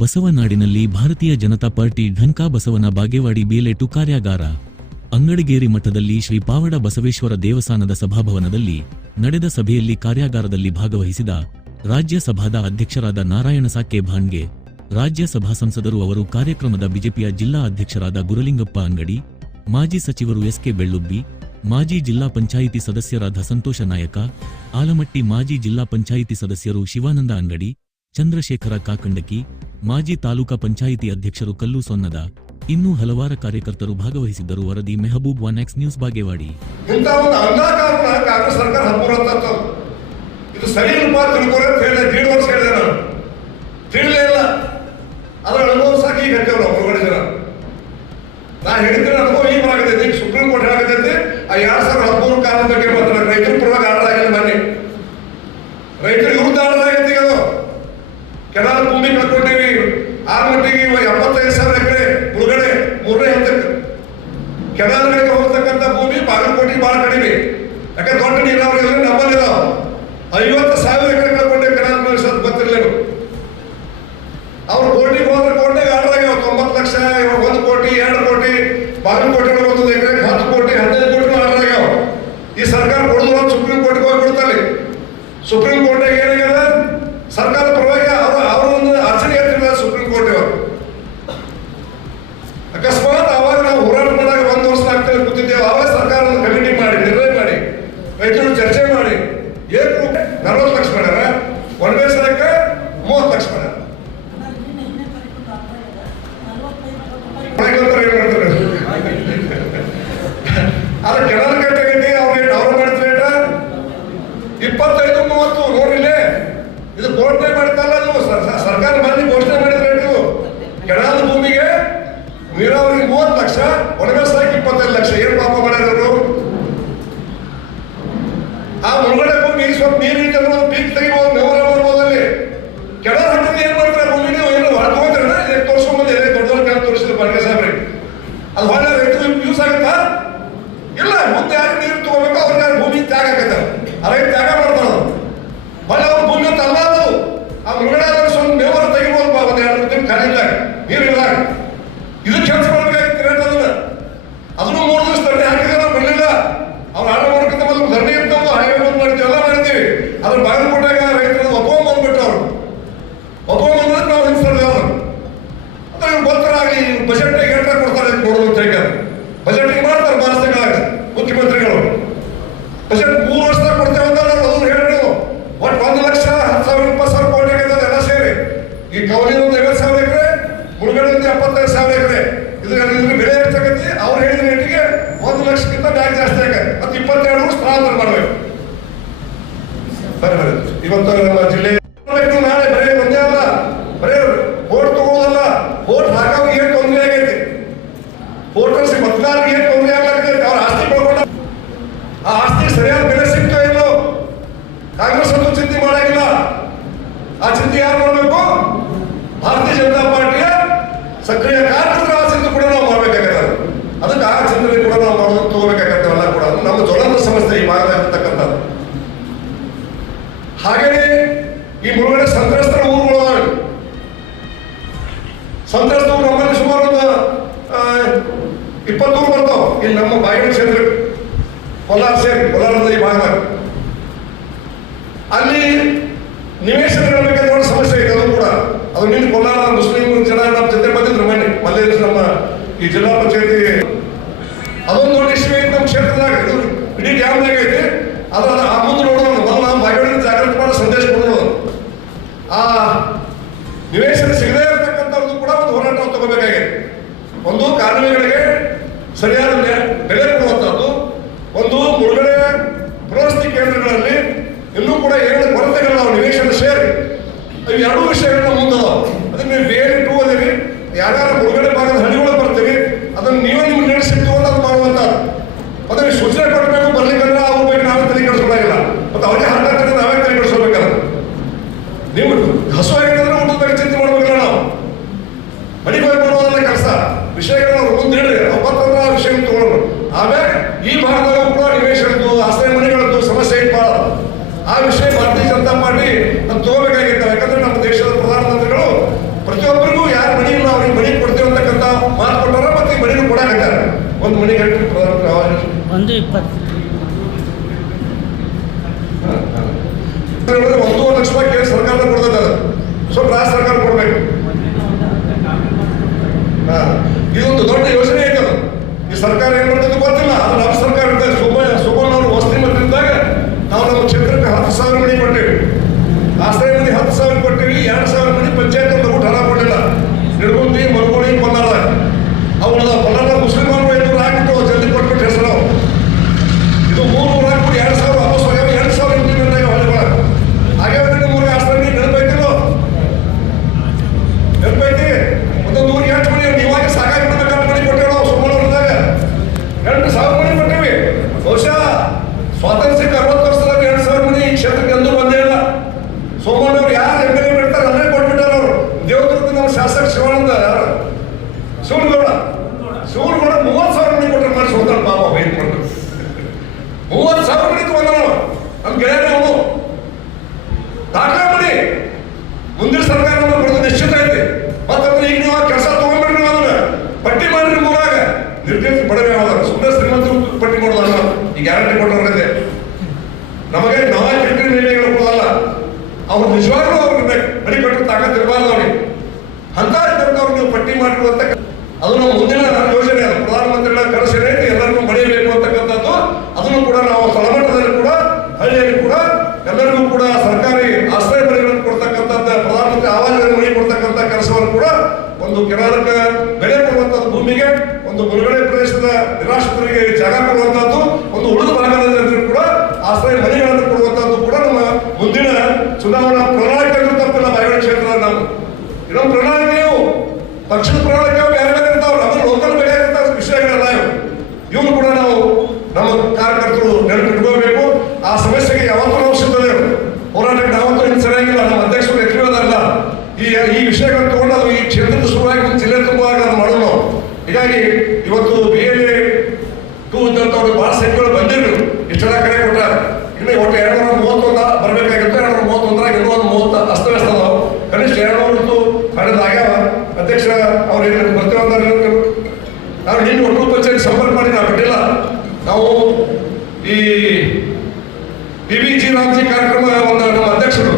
ಬಸವನಾಡಿನಲ್ಲಿ ಭಾರತೀಯ ಜನತಾ ಪಾರ್ಟಿ ಢಂಕಾ ಬಸವನ ಬಾಗೇವಾಡಿ ಬೇಲೆಟು ಕಾರ್ಯಾಗಾರ ಅಂಗಡಿಗೇರಿ ಮಠದಲ್ಲಿ ಶ್ರೀ ಪಾವಡ ಬಸವೇಶ್ವರ ದೇವಸ್ಥಾನದ ಸಭಾಭವನದಲ್ಲಿ ನಡೆದ ಸಭೆಯಲ್ಲಿ ಕಾರ್ಯಾಗಾರದಲ್ಲಿ ಭಾಗವಹಿಸಿದ ರಾಜ್ಯಸಭಾದ ಅಧ್ಯಕ್ಷರಾದ ನಾರಾಯಣ ಸಾಕೆ ಭಾಂಡ್ಗೆ, ರಾಜ್ಯಸಭಾ ಸಂಸದರು ಅವರು ಕಾರ್ಯಕ್ರಮದ ಬಿಜೆಪಿಯ ಜಿಲ್ಲಾ ಅಧ್ಯಕ್ಷರಾದ ಗುರುಲಿಂಗಪ್ಪ ಅಂಗಡಿ, ಮಾಜಿ ಸಚಿವರು ಎಸ್ಕೆ ಬೆಳ್ಳುಬ್ಬಿ, ಮಾಜಿ ಜಿಲ್ಲಾ ಪಂಚಾಯಿತಿ ಸದಸ್ಯರಾದ ಸಂತೋಷ ನಾಯಕ, ಆಲಮಟ್ಟಿ ಮಾಜಿ ಜಿಲ್ಲಾ ಪಂಚಾಯಿತಿ ಸದಸ್ಯರು ಶಿವಾನಂದ ಅಂಗಡಿ, ಚಂದ್ರಶೇಖರ ಕಾಕಂಡಕಿ, ಮಾಜಿ ತಾಲೂಕಾ ಪಂಚಾಯಿತಿ ಅಧ್ಯಕ್ಷರು ಕಲ್ಲು ಸೊನ್ನದ, ಇನ್ನೂ ಹಲವಾರು ಕಾರ್ಯಕರ್ತರು ಭಾಗವಹಿಸಿದ್ದರು. ವರದಿ ಮೆಹಬೂಬ್ 1X ನ್ಯೂಸ್ ಬಾಗೇವಾಡಿ. ಕಾಂಗ್ರೆಸ್ ಸರ್ಕಾರ ಇದು ಸರಿ ದೀಡ್ ವರ್ಷ ಹೇಳಿದೆ ನಾನು ತಿಳಿಲೇ ಇಲ್ಲ. ಅದರ ಅನುಭವ ಸಾಕಿ ಈಗ ಕಟ್ಟೇವ್ ನಾವು ಹೊರಗಡೆ ಜನ. ನಾ ಹೇಳಿದ್ರೆ ಅನುಭವ ಈಗ ಬರಾಗತೈತಿ. ಈಗ ಸುಪ್ರೀಂ ಕೋರ್ಟ್ ಹೇಳಾಗತೈತಿ ಆ 2013 ಕಾನೂನು ಬಗ್ಗೆ ಮಾತ್ರ ರೈತರ ಪರವಾಗಿ ಆರ್ಡರ್ ಆಗಿಲ್ಲ. ಮೊನ್ನೆ ರೈತರ ವಿರುದ್ಧ ಆರ್ಡರ್ ಆಗೈತಿ. ಈಗ ಅದು ಕೆನಾಲ್ ಭೂಮಿ ಕಳ್ಕೊಂಡಿವಿ. ಆ ಮಟ್ಟಿಗೆ 75,000 ಎಕರೆ ಮುಳುಗಡೆ 3ನೇ ಹಂತಕ್ಕೆ ಕೆನಾಲ್ಗಳಿಗೆ ಹೋಗ್ತಕ್ಕಂಥ ಭೂಮಿ ಬಾಗಲಕೋಟೆಗೆ ಬಹಳ ಕಡಿಮೆ. ಯಾಕೆ ದೊಡ್ಡ ನೀರಾವರಿ ನಮ್ಮಲ್ಲಿದಾವ. 50,000 ಎಕರೆ ಕಳ್ಕೊಂಡೆ ಕೆನಾಲ್ ಭವಿಷ್ಯದ ಗೊತ್ತಿರಲಿಲ್ಲ. ಅವ್ರು ಕೋಟಿಗೆ ಹೋದ್ರೆ ಕೋಟೆಗೆ ಆರ್ಡರ್ ಆಗ್ಯಾವ. 90 ಲಕ್ಷ, 1 ಕೋಟಿ, 2 ಕೋಟಿ, ಬಾಗಲಕೋಟೆ 1 ಎಕರೆ 10 ಕೋಟಿ, 15 ಕೋಟಿ ಆರ್ಡರ್ ಆಗ್ಯಾವ. ಈ ಸರ್ಕಾರ ಕೊಡುವ ಸುಪ್ರೀಂ ಕೋರ್ಟ್ಗೆ ಹೋಗಿ ಬಿಡ್ತಾರೆ. ಸುಪ್ರೀಂ ಕೋರ್ಟ್ಗೆ ಏನಾಗ್ಯದ, ಸರ್ಕಾರ ಪರವಾಗಿ ಅವರೊಂದು ಅರ್ಚನೆ ಎತ್ತಿಲ್ಲ ಸುಪ್ರೀಂ ಕೋರ್ಟ್. ಅಕಸ್ಮಾತ್ ಅವಾಗ ನಾವು ಹೋರಾಟ ಮಾಡಿದಾಗ 1 ವರ್ಷ ಆಗ್ತೇವೆ ಕೂತಿದ್ದೇವೆ. ಅವಾಗ ಸರ್ಕಾರ ಒಂದು ಕಮಿಟಿ ಮಾಡಿ ನಿರ್ಣಯ ಮಾಡಿ ರೈತರು ಚರ್ಚೆ ಮಾಡಿ 40 ಲಕ್ಷ ಮಾಡ್ಯಾರ. ಒಂದೇ ಸಲಕ್ಕೆ 30 ಲಕ್ಷ ಮಾಡ್ಯಾರ. ಆದ್ರೆ ಕೆನಾಲ್ ಕಟ್ಟಗೈತಿ ಅವ್ರು ಮಾಡಿದ ರೇಟ 25-30. ನೋಡ್ರಿಲ್ಲೇ ಇದು ಘೋಷಣೆ ಮಾಡ್ತಲ್ಲ. ಅದು ಸರ್ಕಾರ ಮಂದಿ ಘೋಷಣೆ ಮಾಡಿದ ರೇಟ್. ಇದು ಕೆನಾಲ್ ಭೂಮಿಗೆ ನೀರಾವರಿಗೆ 30 ಲಕ್ಷ, ಒಣಬೇಸಾಯಕ್ಕೆ 25 ಲಕ್ಷ. ಏನ್ ಪಾಪ ಮಾಡ್ಯಾರ. ಆ ಮುಳುಗಡೆ ಭೂಮಿ ಸ್ವಲ್ಪ ನೀರು ಇಟ್ಟು ಪೀಕ್ ತೆಗಿಬಹುದು, ವ್ಯವಹಾರ ಮಾಡ್ಬೋದಲ್ಲಿ. ಕೆನಾಲ್ ಹಟ್ಟಿಗೆ ಏನ್ ಮಾಡ್ತಾರೆ ಭೂಮಿ ನೀವು ಏನು ಹೊಡ್ಕೋದ್ರೆ ತೋರಿಸ್ಕೊಂಬಂದು ದೊಡ್ಡ ದೊಡ್ಡ ಕೆಲ ತೋರಿಸಿದ್ರು ಬರ್ಗೆ ಸಾಹೇಬ್ರಿ. ಅದು ಹೊಳೆ ರೈತರಿಗೆ ಯೂಸ್ ಆಗುತ್ತಾ ಇಲ್ಲ. ಮುಂದೆ ಯಾರು ನೀರು ತಗೋಬೇಕು ಅವ್ರಿಗೆ ಯಾರು ಭೂಮಿ ತ್ಯಾಗ ಆಗತ್ತೆ. ಆ ರೈತ ತ್ಯಾಗ ಮಾಡ್ತಾರ. ಹೊಳೆ ಅವ್ರ ಭೂಮಿ ಅಂತ ಅಲ್ಲ ಅದು. ಆ ಮುಳುಗಡೆ ಆದ್ರೆ ಸ್ವಲ್ಪ ವ್ಯವಹಾರ ತೆಗಿಬಹುದು. 1-2 ದಿನ ಖಾಲಿಲ್ಲ, ನೀರು ಇಲ್ಲ. ಇದು ಕೆಲಸ ಮಾಡ್ಬೇಕಾಗಿತ್ತು ರೇಟ್. ಅದನ್ನು 3 ದಿವಸ ಧರಣಿ ಹಾಕಿದ್ರೆ ಬರಲಿಲ್ಲ. ಅವ್ರು ಆಟ ಮಾಡೋಕ್ಕಿಂತ ಮೊದಲು ಧರಣಿ ಇರ್ತವು, ಹೈವೇ ಬಂದ್ ಮಾಡ್ತೀವಿ, ಎಲ್ಲ ಮಾಡಿದ್ದೀವಿ. ಅದ್ರ ಬಾಗಲಕೋಟೆಗೆ ರೈತರು ಒಪ್ಕೊಂಡ್ಬಂದ್ಬಿಟ್ಟು ಅವ್ರು ಒಪ್ಕೊಂಡ್ಬಂದ್ರೆ ನಾವು ಹಿಂಸರ್ಲಿ ಅವ್ರು. ಅಂದ್ರೆ ಇವ್ರು ಗೊತ್ತರಾಗಿ ಬಜೆಟ್ಗೆ ಎಂಟ್ರ ಕೊಡ್ತಾರೆ ಕೊಡೋದು ಅಂತ ಹೇಳಿ ಬಜೆಟ್ಗೆ ಮಾಡ್ತಾರೆ. ಭಾರತಗಳಾಗ ಮುಖ್ಯಮಂತ್ರಿಗಳು ಬಜೆಟ್ 3 ವರ್ಷದಾಗ ಕೊಡ್ತೇವೆ ಅಂತ ಅದನ್ನು ಹೇಳಿ ಒಟ್ಟು 1,10,000, 20,000 ಕೋಟಿ ಆಗೈತೆ ಎಲ್ಲ ಸೇರಿ. ಈ ಕೌಲಿನ 50,000 ಎಕರೆ, ಮುಳುಗಡೆಯಿಂದ 75,000 ಎಕರೆ. ಇದ್ರ ಬೆಲೆ ಇರ್ತಕ್ಕಂಥ ಅವ್ರು ಹೇಳಿದ ರೇಟಿಗೆ 1 ಲಕ್ಷಕ್ಕಿಂತ ಬ್ಯಾಗ್ ಜಾಸ್ತಿ ಆಗತ್ತೆ. ಮತ್ತು 22 ವರ್ಷ ಸ್ಥಳಾಂತರ ಮಾಡಬೇಕು. ಇವತ್ತು ನಮ್ಮ ಜಿಲ್ಲೆ ನಾಳೆ ಬರೀ ಒಂದೇ ಅಲ್ಲ, ಬರೀ ವೋಟ್ ತಗೋದಲ್ಲ, ವೋಟ್ ಹಾಕೋಕೆ ಏನು ತೊಂದರೆ ಆಗೈತಿ. ವೋಟರ್ಸ್ ಮತದಾರರಿಗೆ ಏನು ತೊಂದರೆ ಆಗ್ಲಾಗೈತಿ. ಅವ್ರ ಆಸ್ತಿ ಕಳ್ಕೊಂಡ ಆ ಆಸ್ತಿ ಸರಿಯಾದ ಬೆಲೆ ಸಿಗ್ತಾ ಇಲ್ಲೋ ಕಾಂಗ್ರೆಸ್ ಅಂತೂ ಚಿಂತೆ ಮಾಡಾಗಿಲ್ಲ. ಆ ಚಿಂತೆ ಯಾರು ಮಾಡಬೇಕು? ಭಾರತೀಯ ಜನತಾ ಪಾರ್ಟಿಯ ಸಕ್ರಿಯ ಕಾರ್ಯಕರ್ತರ ಆ ಚಿಂತೆ ಕೂಡ ನಾವು ಮಾಡ್ಬೇಕಾಗತ್ತೆ. ಅದಕ್ಕೆ ಆ ಚಿಂತನೆ ಕೂಡ ನಾವು ಮಾಡೋದು ತಗೋಬೇಕಾಗತ್ತವೆಲ್ಲ ಕೂಡ. ಅದು ನಮ್ಮ ಜ್ವಲಂತ ಸಮಸ್ಯೆ ಈ ಭಾಗದಾಗಿರ್ತಕ್ಕಂಥದ್ದು. ಹಾಗೆಯೇ ಈ ಮುಳುಗಡೆ ಸಂತ್ರಸ್ತರ ಊರುಗಳು ಸಂತ್ರಸ್ತ ನಮ್ಮಲ್ಲಿ ಸುಮಾರು ಒಂದು 20 ಊರು ಬರ್ತಾವ. ಇಲ್ಲಿ ನಮ್ಮ ಬಾಗೇವಾಡಿ ಕ್ಷೇತ್ರ, ಕೋಲಾರ ಸೇರಿ ಕೋಲಾರದ ಈ ಭಾಗದಾಗ ಅಲ್ಲಿ ನಿವೇಶನಗಳ ಬಗ್ಗೆ ದೊಡ್ಡ ಸಮಸ್ಯೆ ಇದೆ. ಅದು ಕೂಡ ಅದು ನಿನ್ನ ಕೋಲಾರ ಮುಸ್ಲಿಂ ಜನ ನಮ್ಮ ಜೊತೆ ಬಂದಿದ್ರು ಮಲ್ಲೇಶ್ ನಮ್ಮ ಈ ಜಿಲ್ಲಾ ಪಂಚಾಯತಿ. ಅದೊಂದು ದೊಡ್ಡ ಇಶ್ಯೂ ಐತಿ ನಮ್ಮ ಕ್ಷೇತ್ರದಾಗ. ಇದು ಇಡೀ ಡ್ಯಾಮ್ನಾಗ ಐತಿ. ಅದು ಆ ಮುಂದೆ ನೋಡೋದು ಮೊದಲು ನಾವು ಬಾಗೇವಾಡಿ ಜಾಗೃತಿ ಮಾಡೋ ಸಂದೇಶ ಕೊಡೋದು. ಆ ನಿವೇಶನ ಸಿಗದೇ ಇರತಕ್ಕಂಥವ್ರದ್ದು ಕೂಡ ಒಂದು ಹೋರಾಟ ತಗೋಬೇಕಾಗಿದೆ. ಒಂದು ಕಾನೂನುಗಳಿಗೆ ಸರಿಯಾದ ಬೆಲೆ ಕೊಡುವಂಥದ್ದು, ಒಂದು ಮುಳುಗಡೆ ಪ್ರವಾಸಿ ಕೇಂದ್ರಗಳಲ್ಲಿ ಇನ್ನೂ ಕೂಡ 2 ಕೊರತೆಗಳು ನಾವು ನಿವೇಶನ ಸೇರಿ ಇವು 2 ವಿಷಯಗಳನ್ನ ಮುಂದದಾವ. ಅದಕ್ಕೆ ನೀವು ಬೇರೆ 2 ಅದೇವಿ ಯಾರ್ಯಾರ ಮುಳುಗಡೆ ಭಾಗದ ಹಳ್ಳಿಗಳು ಬರ್ತೀವಿ ಅದನ್ನು ನೀವೇ ನಿಮ್ಗೆ ನೀಡಿಸಿಟ್ಟು ಅದು ಮಾಡುವಂಥದ್ದು. ಮತ್ತೆ ನೀವು ಸೂಚನೆ ಕೊಡಬೇಕು ಬರ್ಲಿಕ್ಕಂದ್ರೆ ಅವ್ರ ಬಗ್ಗೆ ನಾವೇ ತಲೆ ಕೆಡಿಸ್ಕೊಳಾಗಿಲ್ಲ. ಮತ್ತು ಅವ್ರಿಗೆ ಹರಟಾದ್ರೆ ನಾವೇ ತಲೆ ಕೆಡಿಸ್ಕೊಳ್ಬೇಕಲ್ಲ. ನೀವು ಹಸು ಆಗಿದ್ರೆ ಊಟದ ಬಗ್ಗೆ ಚಿಂತೆ ಮಾಡ್ಬೇಕಲ್ಲ. ನಾವು ಮನೆ ಬಗ್ಗೆ ಮಾಡೋದಲ್ಲ ಕೆಲಸ. ವಿಷಯಗಳನ್ನ ಮುಂದಿಡ್ರಿ. ಅವತ್ತಂದ್ರೆ ಆ ವಿಷಯ ತಗೊಳ್ಳೋಣ. ಆಮೇಲೆ ಈ ಭಾಗದಾಗ ಕೂಡ ನಿವೇಶನದ್ದು ಆಶ್ರಯ ಮನೆಗಳದ್ದು ಸಮಸ್ಯೆ ಐತೆ ಭಾಳ. ಆ ವಿಷಯ ಭಾರತೀಯ ಜನತಾ ಪಾರ್ಟಿ ನಾವು ತಗೋಬೇಕಾಗಿತ್ತು. ಯಾಕಂದ್ರೆ ನಮ್ಮ ದೇಶದ ಪ್ರಧಾನಮಂತ್ರಿಗಳು ಪ್ರತಿಯೊಬ್ಬರಿಗೂ ಒಂದು ಮನೆಗೆ ಎಷ್ಟು ಪ್ರಧಾನಮಂತ್ರಿ ಆವಾಸ್ ಯೋಜನೆ? 1.20 ಲಕ್ಷ ರೂಪಾಯಿ ಕೇಳಿ ಸರ್ಕಾರದ ಕೊಡ್ತದೆ. ಅದು ಸ್ವಲ್ಪ ರಾಜ್ಯ ಸರ್ಕಾರ ಕೊಡ್ಬೇಕು. ಇದೊಂದು ದೊಡ್ಡ ಯೋಜನೆ ಐತೆ. ಅದು ಈ ಸರ್ಕಾರ ಏನ್ ಮಾಡ್ತಿದ್ದು ಗೊತ್ತಿಲ್ಲ. ಅದು ನಮ್ಮ ಸರ್ಕಾರ ಇರ್ತದೆ. ಸುಬ್ಬಣ್ಣ ಅವರು ವಸತಿ ಮಂತ್ರಿದ್ದಾಗ ನಾವು ನಮ್ಮ ಕ್ಷೇತ್ರಕ್ಕೆ 10,000 ಮನೆ ಕೊಟ್ಟೇವಿ. ಆಶ್ರಯ ಮನೆ 10,000 ಕೊಟ್ಟಿವಿ. 2,000 ಮನೆ ಪಂಚಾಯತ್ ಊಟ ಹಣ ಕೊಡಲಿಲ್ಲ. ನಿಡ್ಗುಂದಿ ಮಲ್ಗೋಳಿ ಕೊಲ್ಲಾರ ಅವಳ ಕೊಲ್ಲಾರ ಮುಸ್ಲಿಂ ಅವರು 500 ಹಾಕಿಬಿಟ್ಟು ಜಲ್ದಿ ಕೊಟ್ಬಿಟ್ಟು ಹೆಸರು. ಇದು 300 ಹಾಕ್ಬಿಟ್ಟು 2,000 ವಾಪಸ್ ಹೋಗ್ಯಾವ. 2,000 ಇಂಪ್ಲಿಮೆಂಟ್ ಆಗ್ಯಾವ ಹಳ್ಳಿಗಳ. ಹಾಗೆ 3 ಆಶ್ರಯ ಮನೆ ನೆನಪೈತಿಲ್ಲೋ? ನೆನಪೈತಿ? ಒಂದೊಂದು ಊರಿಗೆ 8 ಮನೆ ನೀವಾಗಿ ಸಾಕಾಗಿಬಿಟ್ಟು 8 ಮನೆ ಕೊಟ್ಟೇವ ನಾವು ಸುಮ್ಮನಿದ್ದಾಗ. 2,000 ಮನೆ ಕೊಟ್ಟೇವಿ. ಬಹುಶಃ ಸ್ವಾತಂತ್ರ್ಯಕ್ಕೆ 60 ವರ್ಷದಾಗ 2,000 ಮನೆ ಈ ಕ್ಷೇತ್ರಕ್ಕೆ ಎಂದೂ ಬಂದೇ ಇಲ್ಲ. ಸೋಮಣ್ಣವ್ರು ಯಾರು MLA ಬಿಡ್ತಾರೆ ಅಲ್ಲೇ ಕೊಟ್ಬಿಟ್ಟಾರ ಅವರು. ದೇವದುರ್ಗದ ನಮ್ಮ ಶಾಸಕ ಶಿವಾನಂದ ಯಾರು ಶಿವನಗೌಡ 30,000 ಮನೆ ಕೊಟ್ಟರೆ ಮಾಡಿ ಸೋತಾರ ಪಾಪ. ವೇಟ್ ಮಾಡ್ತಾರೆ 30,000 ಮನೆ ತಗೊಂಡ ನಮ್ಮ ಗೆಳೆಯರ ಅವನು ದಾಖಲೆ ಮಾಡಿ ಮುಂದಿನ ಸರ್ಕಾರ ಬರೋದು ನಿಶ್ಚಿತ ಐತಿ. ಮತ್ತಂದ್ರೆ ಈಗ ನೀವು ಕೆಲಸ ತಗೊಂಡ್ರಿ, ನೀವು ಅದನ್ನ ಪಟ್ಟಿ ಮಾಡ್ರಿ. ಮೂರಾಗ ನಿರ್ದೇಶ ಬಡವೆ ಯಾವ್ದಾರ ಸುಮ್ಮನೆ ಶ್ರೀಮಂತರು ಪಟ್ಟಿ ಮಾಡೋದಲ್ಲ. ಈ ಗ್ಯಾರಂಟಿ ಕೊಟ್ಟವ್ರಿಗೆ ನಮಗೆ ನಾವೇ ಕಿರಿಕಿರಿ ನಿರ್ಣಯಗಳು ಕೊಡಲ್ಲ. ಅವ್ರು ನಿಜವಾಗ್ಲೂ ಅವ್ರಿಗೆ ಮನೆ ಕಟ್ಟೋ ತಾಕತ್ ಇರಬಾರ್ದು. ಅವ್ರಿಗೆ ಅಂತ ಇದ್ದವ್ರು ನೀವು ಪಟ್ಟಿ ಮಾಡಿರುವಂತ ಅದು ನಮ್ಮ ಮುಂದಿನ ಯೋಜನೆ. ಅದು ಪ್ರಧಾನಮಂತ್ರಿಗಳ ಕನಸಿನ ಎಲ್ಲರಿಗೂ ಮಳೆಯಬೇಕು ಅಂತಕ್ಕಂಥದ್ದು. ಅದನ್ನು ಕೂಡ ನಾವು ತಳಮಟ್ಟದಲ್ಲಿ ಕೂಡ ಹಳ್ಳಿಯಲ್ಲಿ ಕೂಡ ಎಲ್ಲರಿಗೂ ಕೂಡ ಸರ್ಕಾರಿ ಆಶ್ರಯ ಮನೆಗಳನ್ನು ಕೊಡ್ತಕ್ಕಂಥದ್ದು, ಪ್ರಧಾನಮಂತ್ರಿ ಆವಾಸ್ ಮನೆ ಕೊಡ್ತಕ್ಕಂಥ ಕೆಲಸವನ್ನು ಕೂಡ ಒಂದು ಕೆನಾಲಕ್ಕೆ ಬೆಲೆ ಕೊಡುವಂಥದ್ದು, ಭೂಮಿಗೆ ಒಂದು ಮುಳುಗಡೆ ಪ್ರದೇಶದ ನಿರಾಶ್ರಿತರಿಗೆ ಜಾಗ ಕೊಡುವಂಥದ್ದು, ಒಂದು ಉಳಿದ ಭಾಗದಲ್ಲಿ ಕೂಡ ಆಶ್ರಯ ಮನೆಗಳನ್ನು ಕೊಡುವಂಥದ್ದು ಕೂಡ ನಮ್ಮ ಮುಂದಿನ ಚುನಾವಣಾ ಪ್ರಣಾಳಿಕೆ ತಪ್ಪಿಲ್ಲ. ಬಾಗೇವಾಡಿ ಕ್ಷೇತ್ರದ ನಾವು ಇನ್ನೊಂದು ಪ್ರಣಾಳಿಕೆಯು ಪಕ್ಷದ ಪ್ರಣಾಳಿಕೆ ಬೇರೆ ಬೇರೆ ಇರ್ತಾವ್ರು. ನಮ್ಮ ಲೋಕಲ್ ಬೇರೆ ಇರ್ತಾವ ವಿಷಯಗಳೆಲ್ಲ ಇವು ಕೂಡ ನಾವು ನಮ್ಮ ಕಾರ್ಯಕರ್ತರು ನೆನಪಿಟ್ಕೋಬೇಕು. ಆ ಸಮಸ್ಯೆಗೆ ಯಾವತ್ತೂ ನಾವು ಸಿಗ್ತದೆ. ಹೋರಾಟಕ್ಕೆ ನಾವಂತೂ ಇನ್ನು ಸರಿಯಾಗಿಲ್ಲ. ನಮ್ಮ ಅಧ್ಯಕ್ಷರು ಎತ್ತಿರೋದಲ್ಲ. ಈ ವಿಷಯಗಳನ್ನು ತಗೊಂಡು ಅದು ಈ ಕ್ಷೇತ್ರದ ಶುರುವಾಗಿ ಒಂದು ಜಿಲ್ಲೆ ತುಂಬುವಾಗ ಅದು ಮಾಡೋದು ನಾವು. ಹೀಗಾಗಿ ಇವತ್ತು BLA 2 ಇದ್ದಂಥವ್ರು ಭಾಳ ಸಂಖ್ಯೆಗಳು ಬಂದಿದ್ರು. ಇಷ್ಟೆಲ್ಲ ಕಡೆ ಕೊಟ್ಟಾರ. ಇನ್ನು ಒಟ್ಟು 231 ಬರಬೇಕಾಗಿತ್ತು. 231 ಇನ್ನೂ ಒಂದು 30 ಅಸ್ತವ್ಯಸ್ತ ಅದಾವ. ಕನಿಷ್ಠ 200 ಕಳೆದ ಆಗ್ಯಾವ. ಅಧ್ಯಕ್ಷ ಅವ್ರು ಏನು ಬರ್ತೀವಂತ ನಾವು ನಿನ್ನ ಒಟ್ಟು ಪಂಚಾಯತ್ ಸಂಪರ್ಕ ಮಾಡಿ ನಾವು ಬಿಟ್ಟಿಲ್ಲ. ನಾವು ಈ BBG ರಾಮ್ಜಿ ಕಾರ್ಯಕ್ರಮ ಒಂದು ನಮ್ಮ ಅಧ್ಯಕ್ಷರು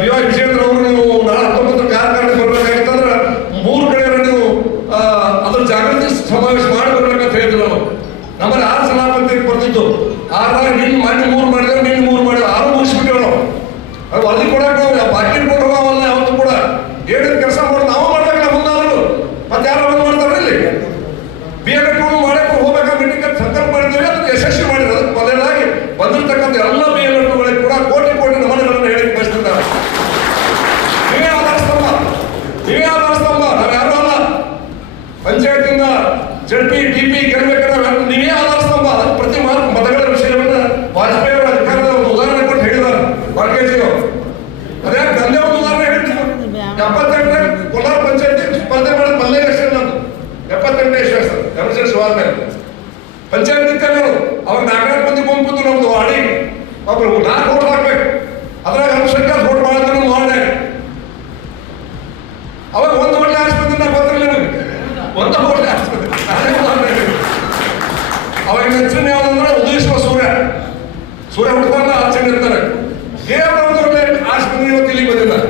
BY ವಿಜೇಂದ್ರ ಅವರು ನೀವು ನಾಳೆ 19 ಕಾರ್ಯಕ್ರಮ ಬರ್ಬೇಕಾಗಿತ್ತಂದ್ರೆ 3 ಕಡೆ ನೀವು ಅದ್ರ ಜಾಗೃತಿ ಸಮಾವೇಶ ಮಾಡಿ ಬರ್ಬೇಕಂತ ಹೇಳಿದ್ರು. ನಾವು ನಮ್ಮಲ್ಲಿ 6 ಸಭಾಪತಿ ಬರ್ತಿದ್ದು. 6 ನಿನ್ನ ಮಾಡಿ 3 ಮಾಡಿದ್ರೆ ನಿನ್ನ 3 ಮಾಡಿದ್ರೆ 6 ಮುಗಿಸ್ಬಿಟ್ಟೇವೆ ನಾವು. ಅದು ವರದಿ ಕೊಡಕ್ಕೆ ನಾವು ಬಾಕಿ ಕೊಟ್ಟು ಹೋಗವಲ್ಲ. ಯಾವತ್ತು ಕೂಡ ಹೇಳಿದ ಕೆಲಸ ಮಾಡಿ ನಾವು ಮಾಡ್ಬೇಕಲ್ಲ ಮುಂದಾದ್ರು. ಮತ್ತೆ ಯಾರು ಬಂದು ಮಾಡ್ತಾರೆ ಇಲ್ಲಿ BLA 2 ಮಾಡಕ್ಕೆ ಹೋಗ್ಬೇಕಾ ಮೀಟಿಂಗ್ ಅಂತ ಸಂಕಲ್ಪ ಮಾಡಿದ್ರೆ ಅದಕ್ಕೆ ಯಶಸ್ವಿ ಮಾಡಿದ್ರು. ಅದಕ್ಕೆ ಮೊದಲಾಗಿ ಬಂದಿರ್ತಕ್ಕಂಥ ಎಲ್ಲ BLA 2ಗಳಿಗೆ ಕೂಡ ಕೋಟಿ ನಮನಗಳನ್ನು ಹೇಳಿ ಬಯಸ್ತಿದ್ದಾರೆ. ನೀವೇ ಆಧಾರ ಸ್ತಂಭ, ನೀವೇ ಆಧಾರ ಸ್ತಂಭ. ನಾವು ಯಾರು ಅಲ್ಲ. ಪಂಚಾಯತಿಂದ ZP DP ಗೆಲ್ಲಬೇಕಾದ್ರೆ ನೀವೇ ಆಧಾರ ಸ್ತಂಭ. ಅದಕ್ಕೆ ಪ್ರತಿ ಮತಗಳ ವಿಷಯವನ್ನು ವಾಜಪೇಯಿ ಅವರ ಅಧಿಕಾರದ ಒಂದು ಉದಾಹರಣೆ ಕೊಟ್ಟು ಹೇಳಿದ್ದಾರೆ ವಾಲ್ಮೀಕಿ ಅವರು. ಅದೇ ತಂದೆ ಒಂದು ಉದಾಹರಣೆ ಹೇಳಿದ್ರು. 78 ಕೋಲಾರ ಪಂಚಾಯತಿ ಸ್ಪರ್ಧೆ ಮಾಡಿದ ಮೊದಲನೇ ಎಲೆಕ್ಷನ್ ನಂದು 78ನೇ ಎಲೆಕ್ಷನ್ ಎಮರ್ಜೆನ್ಸಿ ವಾದ ಮೇಲೆ ಪಂಚಾಯತ್ ನಿಂತೇವೆ. ಅವಾಗ 4 ಮಂದಿ ಗುಂಪು ನಮ್ದು ವಾಡಿ ಒಬ್ರು 4 ವೋಟ್ ಹಾಕ್ಬೇಕು. ಅದ್ರಾಗ ಅಲ್ಪಸಂಖ್ಯಾತ ವೋಟ್ ಮಾಡಿದ್ರೆ ಮಾಡೇ ಅವಾಗ 1 ವೋಟ್ ಹಾಕ್ಸ್ಬೇಕು. ನಾ ಗೊತ್ತಿರಲಿಲ್ಲ ನಿಮಗೆ 1 ವೋಟ್ ಹಾಕ್ಸ್ಬೇಕು. ಅವಾಗ ನೆಚ್ಚಿನ ಯಾವ್ದಂದ್ರೆ ಉದಯಿಸುವ ಸೂರ್ಯ ಹುಟ್ಟುಕೊಂಡ ಆಚೆ ಇರ್ತಾರೆ. ದೇವರವ್ರೇ ಆಸ್ಪತ್ರೆ ಇವತ್ತು ಇಲ್ಲಿಗೆ ಬಂದಿದ್ದಾರೆ.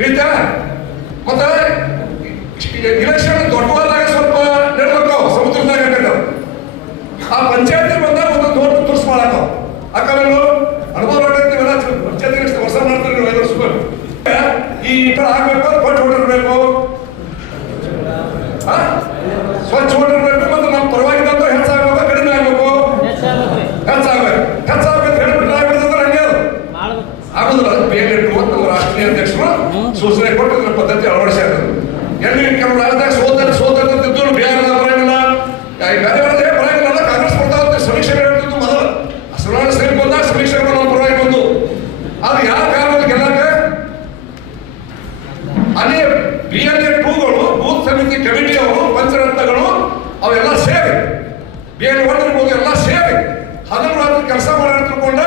ರೀತ ಮತ್ತೆ ಇಲೆಕ್ಷನ್ ದೊಡ್ಡವಾದಾಗ ಸ್ವಲ್ಪ ನೆಡ್ಬೇಕು. ಸಮುದ್ರದಾಗ ಆ ಪಂಚಾಯತಿ ಬಂದಾಗ ಒಂದೊಂದು ದೊಡ್ಡ ತುರ್ಸ್ ಮಾಡಾಕವು. ಯಾಕಂದ್ರೆ ಅನುಭವ ಇವೆಲ್ಲ ಪಂಚಾಯತಿ ವರ್ಷ ಮಾಡ್ತಾರೆ ನೀವು 5 ವರ್ಷ. ಈ ತರ ಆಗ್ಬೇಕು. ಕೊಟ್ಟು ಹೊಡಿರ್ಬೇಕು, ಸ್ವಚ್ಛ ಹೊಡಿರ್ಬೇಕು. ಮತ್ತು ನಮ್ಮ ಪರವಾಗಿದ್ದಂತ ಹೆಚ್ಚಾಗಬೇಕು, ಕಡಿಮೆ ಆಗ್ಬೇಕು, ಹೆಚ್ಚಾಗಬೇಕು ಹೇಳ್ಬಿಟ್ಟು ಆಗ್ಬಿಡ್ತಂದ್ರೆ ಹಂಗೆ ಅದು ಆಗುದಿಲ್ಲ. ಅದು BLA 2 ನಮ್ಮ ರಾಷ್ಟ್ರೀಯ ಅಧ್ಯಕ್ಷರು ಸೂಚನೆ ಕೊಟ್ಟು ಇದ್ರ ಪದ್ಧತಿ ಅಳವಡಿಸ್ಯಾರ. ಎಲ್ಲಿ ಕೆಲವು ರಾಜ್ಯದಾಗ ಸೋತಿದ್ದು ಬಿಹಾರದ ಬರಂಗಿಲ್ಲ, ಬೇರೆ ಬರಂಗಿಲ್ಲ. ಕಾಂಗ್ರೆಸ್ ಬರ್ತಾ ಸಮೀಕ್ಷೆ ಹೇಳ್ತಿದ್ದು ಮೊದಲು ಸುನಾವಣೆ ಸರಿ ಬಂದಾಗ ಸಮೀಕ್ಷೆ ನಮ್ಮ ಪರವಾಗಿ ಬಂದು ಅದು ಯಾವ ಕಾರಣದಲ್ಲಿ ಗೆಲ್ಲಕ್ಕೆ ಅಲ್ಲಿ BLA 2ಗಳು ಬೂತ್ ಸಮಿತಿ ಕಮಿಟಿ ಅವರು ಪಂಚರತ್ನಗಳು ಅವೆಲ್ಲ ಸೇರಿ BLA 1 ಇರ್ಬೋದು ಎಲ್ಲ ಸೇರಿ ಹಗಲು ರಾತ್ರಿ ಕೆಲಸ ಮಾಡಿ ತಿಳ್ಕೊಂಡ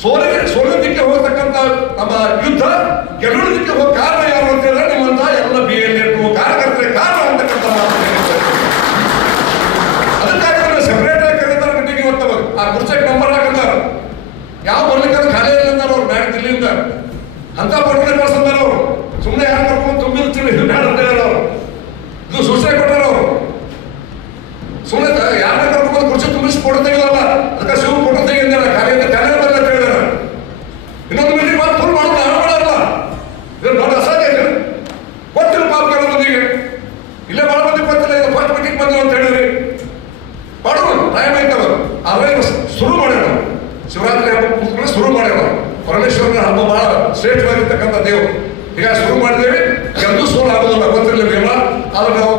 ಸೋಲಿದ್ದಕ್ಕೆ ಹೋಗ್ತಕ್ಕಂಥ ನಮ್ಮ ಯುದ್ಧ ಗೆಲ್ಲುವುದಕ್ಕೆ ಹೋಗ ಕಾರಣ ಯಾರು ಅಂತ ಹೇಳಿದ್ರೆ ನಿಮ್ಮಂತ ಎಲ್ಲ BLA 2 ಕಾರ್ಯಕರ್ತರೆ ಕಾರಣ ಅಂತಕ್ಕಂಥ ಮಾತು ಅಂತ ಕೊಟ್ಟರೆ ಕಳ್ಸಂತಾರ ಅವರು. ಸುಮ್ಮನೆ ಯಾರು ಕರ್ಕೊಂಡು ತುಂಬಿರ್ತೀವಿ ಇದು ಬೇಡ ಅಂತ ಹೇಳೋರು. ಇದು ಸೂಚನೆ ಕೊಟ್ಟರು ಅವರು. ಸುಮ್ಮನೆ ಯಾರನ್ನ ಕರ್ಕೊಂಡು ಕುರ್ಚಿ ತುಂಬಿಸಿ ಫೋಟೋ ತೆಗೆದಲ್ಲ, ಅದಕ್ಕೆ ಶಿವ ಫೋಟೋ ತೆಗೆದ ಖಾಲಿ ಅಂತ ಖಾಲಿ ಬರಲ್ಲ ಅಂತ ಹೇಳಿದಾರೆ. ಇನ್ನೊಂದು ಮೀಟಿಂಗ್ ಮಾಡಿ ಫುಲ್ ಮಾಡೋದು ಹಣ ಮಾಡಲ್ಲ. ಇದು ದೊಡ್ಡ ಅಸಾಧ್ಯ ಇದೆ. ಗೊತ್ತಿಲ್ಲ ಪಾಪ ಕೆಲವು ಮಂದಿಗೆ. ಇಲ್ಲೇ ಭಾಳ ಮಂದಿ ಗೊತ್ತಿಲ್ಲ, ಇದು ಫಸ್ಟ್ ಮೀಟಿಂಗ್ ಬಂದ್ರು ಅಂತ ಹೇಳಿದ್ರಿ. ಮಾಡೋಣ ಟೈಮ್ ಆಯ್ತವ. ಆದ್ರೆ ಶುರು ಮಾಡ್ಯಾರ, ಶಿವರಾತ್ರಿ ಹಬ್ಬ ಮುಗಿಸ್ಕೊಂಡು ಶುರು ಮಾಡ್ಯಾರ. ಪರಮೇಶ್ವರನ ಹಬ್ಬ ಬಹಳ ಶ್ರೇಷ್ಠವಾಗಿರ್ತಕ್ಕಂಥ ದೇವರು. ಈಗ ಶುರು ಮಾಡಿದ್ದೇವೆ, ಎಲ್ಲೂ ಸೋಲು ಆಗೋದಿಲ್ಲ, ಗೊತ್ತಿರಲಿಲ್ಲ. ಆದ್ರೆ ನಾವು